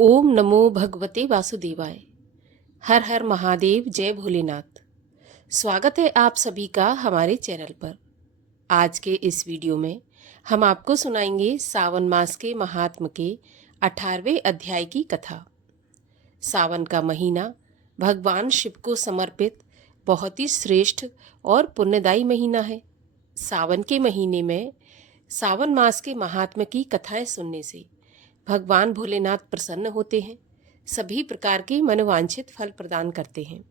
ओम नमो भगवते वासुदेवाय। हर हर महादेव, जय भोलेनाथ। स्वागत है आप सभी का हमारे चैनल पर। आज के इस वीडियो में हम आपको सुनाएंगे सावन मास के महात्म के 18वें अध्याय की कथा। सावन का महीना भगवान शिव को समर्पित बहुत ही श्रेष्ठ और पुण्यदायी महीना है। सावन के महीने में सावन मास के महात्म की कथाएं सुनने से भगवान भोलेनाथ प्रसन्न होते हैं, सभी प्रकार के मनोवांछित फल प्रदान करते हैं।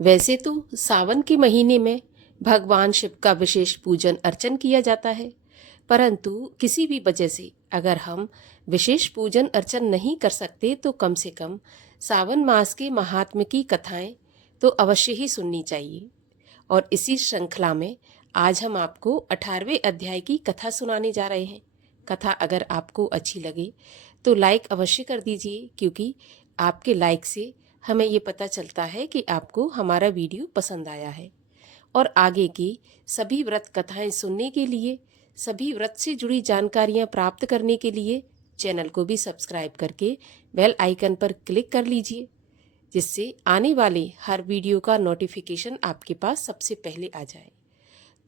वैसे तो सावन के महीने में भगवान शिव का विशेष पूजन अर्चन किया जाता है, परंतु किसी भी वजह से अगर हम विशेष पूजन अर्चन नहीं कर सकते तो कम से कम सावन मास के महात्म्य की कथाएं तो अवश्य ही सुननी चाहिए। और इसी श्रृंखला में आज हम आपको 18वें अध्याय की कथा सुनाने जा रहे हैं। कथा अगर आपको अच्छी लगे तो लाइक अवश्य कर दीजिए, क्योंकि आपके लाइक से हमें ये पता चलता है कि आपको हमारा वीडियो पसंद आया है। और आगे की सभी व्रत कथाएं सुनने के लिए, सभी व्रत से जुड़ी जानकारियां प्राप्त करने के लिए चैनल को भी सब्सक्राइब करके बेल आइकन पर क्लिक कर लीजिए, जिससे आने वाले हर वीडियो का नोटिफिकेशन आपके पास सबसे पहले आ जाए।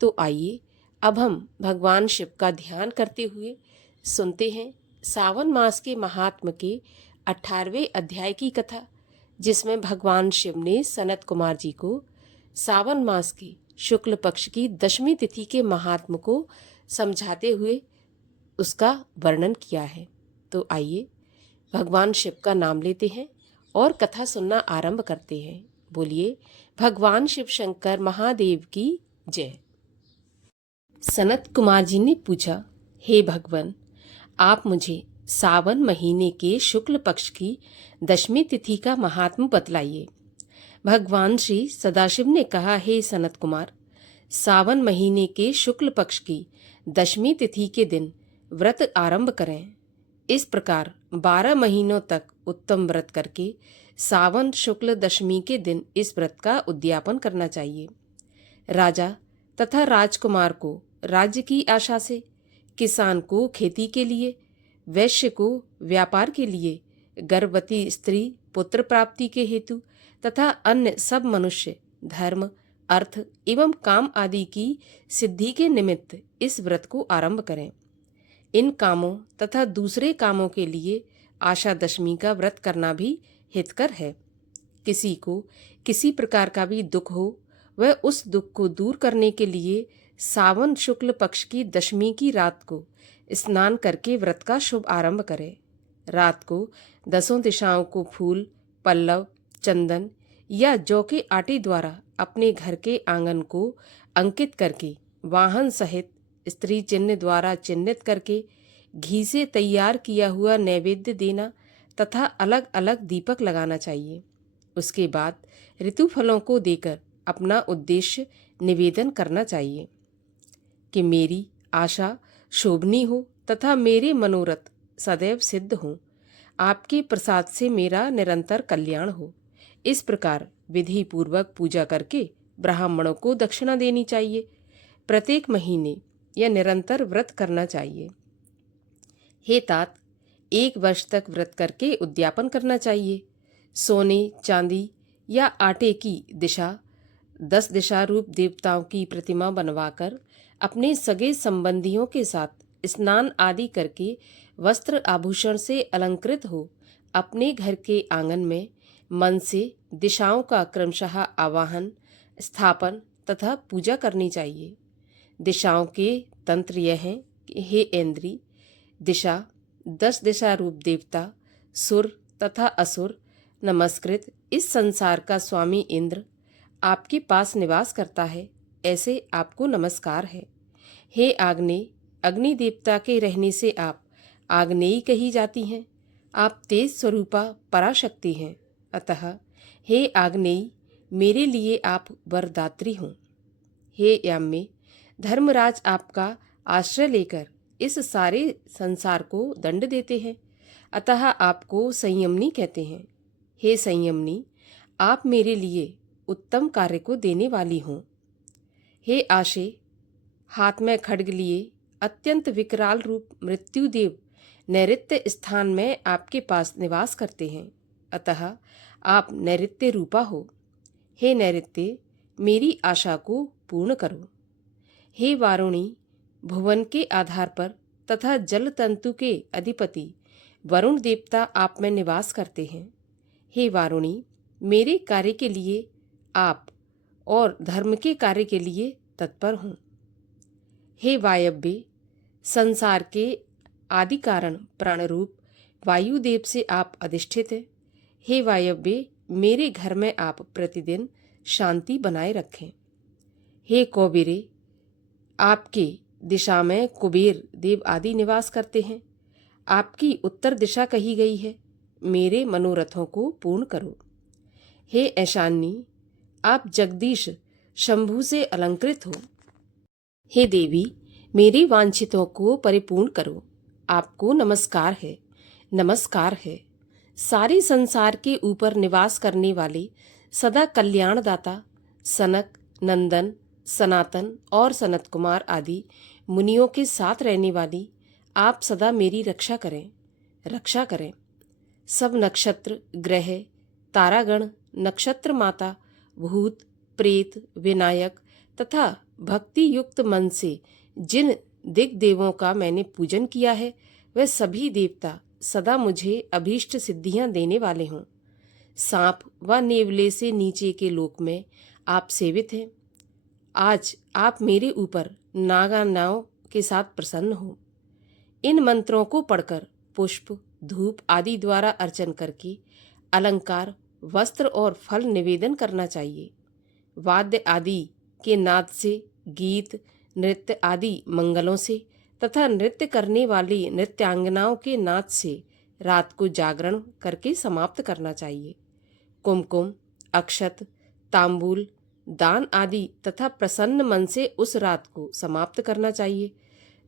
तो आइए अब हम भगवान शिव का ध्यान करते हुए सुनते हैं सावन मास के महात्म के 18वें अध्याय की कथा, जिसमें भगवान शिव ने सनत कुमार जी को सावन मास के शुक्ल पक्ष की 10वीं तिथि के महात्म को समझाते हुए उसका वर्णन किया है। तो आइए भगवान शिव का नाम लेते हैं और कथा सुनना आरंभ करते हैं। बोलिए भगवान शिव शंकर महादेव की जय। सनत कुमार जी ने पूछा, हे भगवान, आप मुझे सावन महीने के शुक्ल पक्ष की 10वीं तिथि का महात्म बतलाइए। भगवान श्री सदाशिव ने कहा, हे सनत कुमार, सावन महीने के शुक्ल पक्ष की 10वीं तिथि के दिन व्रत आरंभ करें। इस प्रकार 12 महीनों तक उत्तम व्रत करके सावन शुक्ल 10वीं के दिन इस व्रत का उद्यापन करना चाहिए। राजा तथा राजकुमार को राज्य की आशा से, किसान को खेती के लिए, वैश्य को व्यापार के लिए, गर्भवती स्त्री पुत्र प्राप्ति के हेतु तथा अन्य सब मनुष्य धर्म, अर्थ एवं काम आदि की सिद्धि के निमित्त इस व्रत को आरंभ करें। इन कामों तथा दूसरे कामों के लिए आशा दशमी का व्रत करना भी हितकर है। किसी को किसी प्रकार का भी दुख हो, वह उस दुख को दूर करने के लिए सावन शुक्ल पक्ष की 10वीं की रात को स्नान करके व्रत का शुभ आरंभ करे। रात को 10 दिशाओं को फूल, पल्लव, चंदन या जौ के आटे द्वारा अपने घर के आंगन को अंकित करके वाहन सहित स्त्री चिन्ह द्वारा चिन्हित करके घी से तैयार किया हुआ नैवेद्य देना तथा अलग अलग दीपक लगाना चाहिए। उसके बाद ऋतु फलों को देकर अपना उद्देश्य निवेदन करना चाहिए कि मेरी आशा शोभनी हो तथा मेरे मनोरथ सदैव सिद्ध हों। आपके प्रसाद से मेरा निरंतर कल्याण हो। इस प्रकार विधि पूर्वक पूजा करके ब्राह्मणों को दक्षिणा देनी चाहिए। प्रत्येक महीने या निरंतर व्रत करना चाहिए। हे तात, 1 वर्ष तक व्रत करके उद्यापन करना चाहिए। सोने, चांदी या आटे की दिशा 10 दिशा रूप देवताओं की प्रतिमा बनवाकर अपने सगे संबंधियों के साथ स्नान आदि करके वस्त्र आभूषण से अलंकृत हो अपने घर के आंगन में मन से दिशाओं का क्रमशः आवाहन, स्थापन तथा पूजा करनी चाहिए। दिशाओं के तंत्र यह हैं कि हे इंद्री, दिशा 10 दिशा रूप देवता सुर तथा असुर नमस्कृत इस संसार का स्वामी इंद्र आपके पास निवास करता है, ऐसे आपको नमस्कार है। हे आग्नेय, अग्नि देवता के रहने से आप आग्नेयी कही जाती हैं। आप तेज स्वरूपा पराशक्ति हैं, अतः हे आग्नेयी, मेरे लिए आप वरदात्री हों। हे याम्य, धर्मराज आपका आश्रय लेकर इस सारे संसार को दंड देते हैं, अतः आपको संयमनी कहते हैं। हे संयमनी, आप मेरे लिए उत्तम कार्य को देने वाली हों। हे आशे, हाथ में खड्ग लिए अत्यंत विकराल रूप मृत्युदेव नैऋत्य स्थान में आपके पास निवास करते हैं, अतः आप नैऋत्य रूपा हो। हे नैऋत्य, मेरी आशा को पूर्ण करो। हे वारुणी, भुवन के आधार पर तथा जल तंतु के अधिपति वरुण देवता आप में निवास करते हैं। हे वारुणी, मेरे कार्य के लिए आप और धर्म के कार्य के लिए तत्पर हों। हे वायव्य, संसार के आदि कारण प्राणरूप वायुदेव से आप अधिष्ठित हैं। हे वायव्य, मेरे घर में आप प्रतिदिन शांति बनाए रखें। हे कौबेरे, आपके दिशा में कुबेर देव आदि निवास करते हैं। आपकी उत्तर दिशा कही गई है, मेरे मनोरथों को पूर्ण करो। हे ऐशानी, आप जगदीश शंभु से अलंकृत हो। हे देवी, मेरी वांछितों को परिपूर्ण करो। आपको नमस्कार है, नमस्कार है। सारे संसार के ऊपर निवास करने वाले सदा कल्याणदाता सनक, नंदन, सनातन और सनत कुमार आदि मुनियों के साथ रहने वाली आप सदा मेरी रक्षा करें, रक्षा करें। सब नक्षत्र, ग्रह, तारागण, नक्षत्र माता, भूत, प्रेत, विनायक तथा भक्ति युक्त मन से जिन दिग देवों का मैंने पूजन किया है, वह सभी देवता सदा मुझे अभीष्ट सिद्धियां देने वाले हों। सांप व नेवले से नीचे के लोक में आप सेवित हैं। आज आप मेरे ऊपर नागानाओं के साथ प्रसन्न हो। इन मंत्रों को पढ़कर पुष्प, धूप आदि द्वारा अर्चन करके अलंकार, वस्त्र और फल निवेदन करना चाहिए। वाद्य आदि के नाद से, गीत, नृत्य आदि मंगलों से तथा नृत्य करने वाली नृत्यांगनाओं के नाच से रात को जागरण करके समाप्त करना चाहिए। कुमकुम, अक्षत, तांबूल, दान आदि तथा प्रसन्न मन से उस रात को समाप्त करना चाहिए।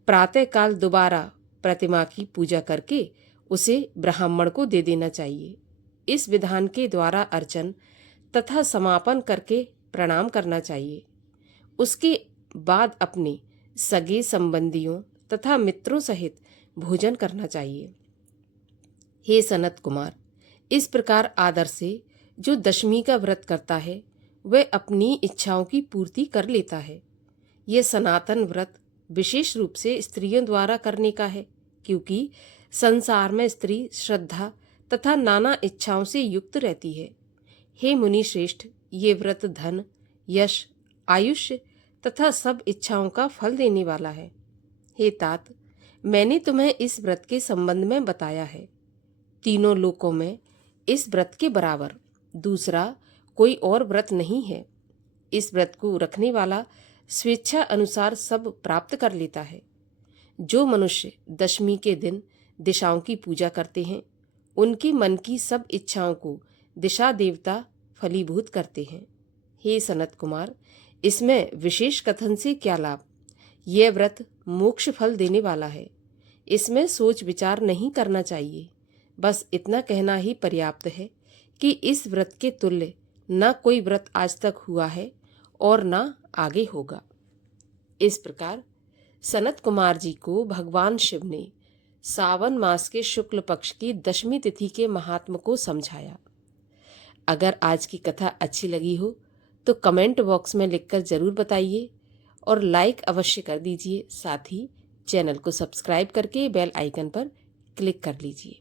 प्रातःकाल दोबारा प्रतिमा की पूजा करके उसे ब्राह्मण को दे देना चाहिए। इस विधान के द्वारा अर्चन तथा समापन करके प्रणाम करना चाहिए। उसके बाद अपने सगे संबंधियों तथा मित्रों सहित भोजन करना चाहिए। हे सनत कुमार, इस प्रकार आदर से जो दशमी का व्रत करता है वह अपनी इच्छाओं की पूर्ति कर लेता है। यह सनातन व्रत विशेष रूप से स्त्रियों द्वारा करने का है, क्योंकि संसार में स्त्री श्रद्धा तथा नाना इच्छाओं से युक्त रहती है। हे मुनि श्रेष्ठ, ये व्रत धन, यश, आयुष्य तथा सब इच्छाओं का फल देने वाला है। हे तात, मैंने तुम्हें इस व्रत के संबंध में बताया है। तीनों लोकों में इस व्रत के बराबर दूसरा कोई और व्रत नहीं है। इस व्रत को रखने वाला स्वेच्छा अनुसार सब प्राप्त कर लेता है। जो मनुष्य दशमी के दिन दिशाओं की पूजा करते हैं, उनके मन की सब इच्छाओं को दिशा देवता फलीभूत करते हैं। हे सनत कुमार, इसमें विशेष कथन से क्या लाभ? यह व्रत मोक्ष फल देने वाला है। इसमें सोच विचार नहीं करना चाहिए। बस इतना कहना ही पर्याप्त है कि इस व्रत के तुल्य न कोई व्रत आज तक हुआ है और न आगे होगा। इस प्रकार सनत कुमार जी को भगवान शिव ने सावन मास के शुक्ल पक्ष की दशमी तिथि के महात्म को समझाया। अगर आज की कथा अच्छी लगी हो तो कमेंट बॉक्स में लिखकर जरूर बताइए और लाइक अवश्य कर दीजिए। साथ ही चैनल को सब्सक्राइब करके बेल आइकन पर क्लिक कर लीजिए।